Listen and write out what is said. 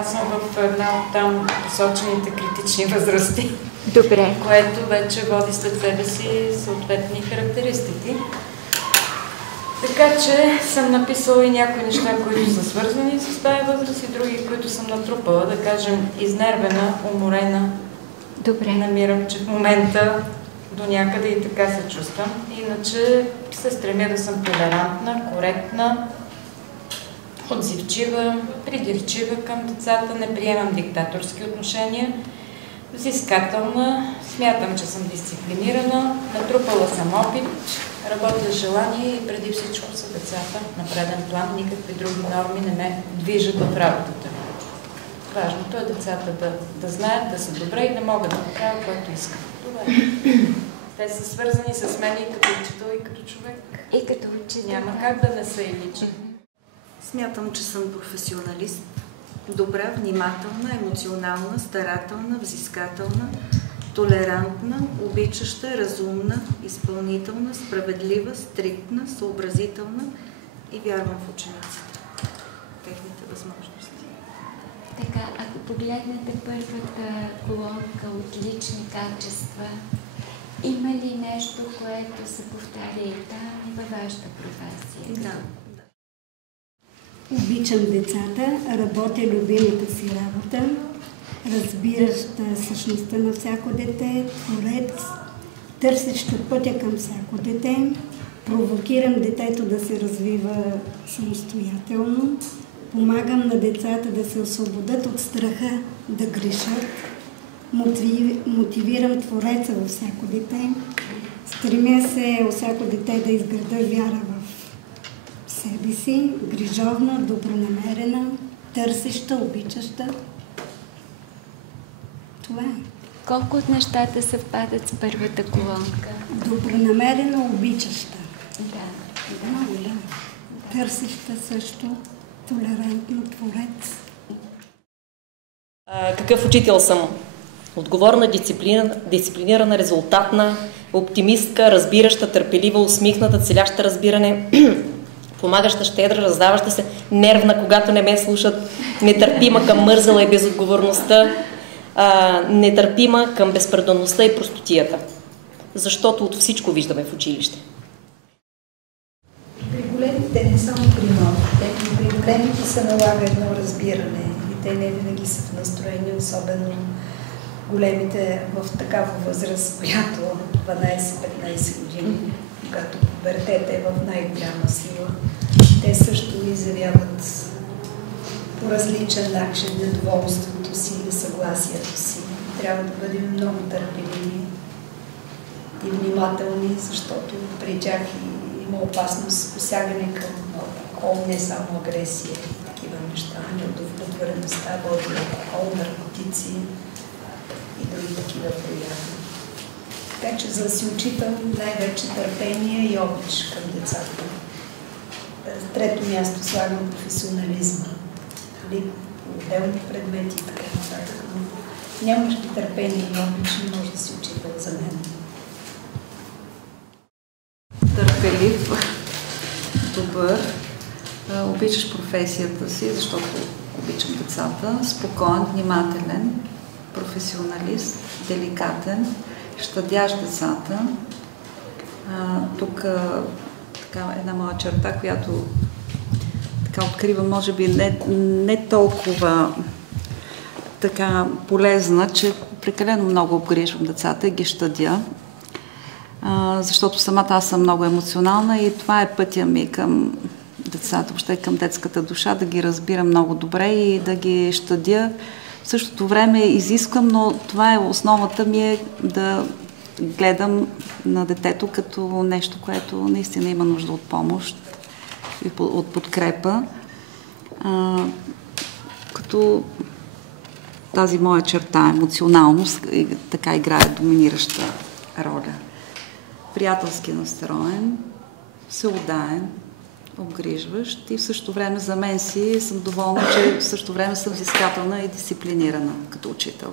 Аз съм в една от там посочените критични възрасти. Добре. Което вече води след себе си съответни характеристики. Така че съм написала и някои неща, които са свързани с тази възраст и други, които съм натрупала, да кажем, изнервена, уморена. Добре. Намирам, че в момента до някъде и така се чувствам. Иначе се стремя да съм толерантна, коректна, отзивчива, придирчива към децата, не приемам диктаторски отношения, взискателна, смятам, че съм дисциплинирана, натрупала съм опит, работя с желание и преди всичко са децата на преден план, никакви други норми не ме движат в работата. Важното е децата да знаят, да са добре и да могат да направят, което искат. Това е. Те са свързани с мен и като учител, и като човек. И като учител. Няма как да не са и лични. Смятам, че съм професионалист. Добра, внимателна, емоционална, старателна, взискателна, толерантна, обичаща, разумна, изпълнителна, справедлива, стриктна, съобразителна и вярвам в учениците. Техните възможности. Така, ако погледнете първата колонка от лични качества, има ли нещо, което се повтаря и там, и във вашата професия? Да. Обичам децата, работя любимата си работа, разбираща същността на всяко дете, творец, търсеща пътя към всяко дете, провокирам детето да се развива самостоятелно, помагам на децата да се освободят от страха да грешат, мотивирам твореца във всяко дете, стремя се всяко дете да изграда вяра в себе си, грижовна, добронамерена, търсеща, обичаща. Това е. Колко от нещата съвпадат с първата колонка? Добронамерена, обичаща. Да. Много да. Търсеща също, толерантна, творец. Какъв учител съм? Отговорна, дисциплинирана, резултатна, оптимистка, разбираща, търпелива, усмихната, целяща разбиране, помагаща, щедра, раздаваща се, нервна, когато не ме слушат, нетърпима към мързела и безотговорността, нетърпима към безпардонността и простотията. Защото от всичко виждаме в училище. При големите, не само при малките, но при големите се налага едно разбиране и те не винаги са в настроение, особено големите в такава възраст, която 12-15 години, когато пубертет е в най-голяма сила. Те също изявяват по различен начин недоволството си или съгласието си. Трябва да бъдем много търпеливи и внимателни, защото при тях има опасност посягане към алкохол, не само агресия и такива неща, неудовлетвореността, води алкохол, наркотици и други такива прояви. Така че за да си учител най-вече търпение и обич към децата. Трето място слагам професионализма. По отделни предмети и така нататък. Но нямаш ли търпение и обич, не може да си учител за мен. Търпелив, добър, обичаш професията си, защото обичам децата, спокоен, внимателен, професионалист, деликатен, щадящ децата. Тук една моя черта, която така открива, може би не толкова така полезна, че прекалено много обгрижвам децата и ги щадя. Защото самата аз съм много емоционална и това е пътя ми към децата, въобще към детската душа, да ги разбирам много добре и да ги щадя. В същото време изисквам, но това е основата ми, е да гледам на детето като нещо, което наистина има нужда от помощ и от подкрепа. Като тази моя черта, емоционалност, така играе доминираща роля. Приятелски настроен, всеотдаен, обгрижващ и в същото време за мен съм доволна, че в същото време съм взискателна и дисциплинирана като учител.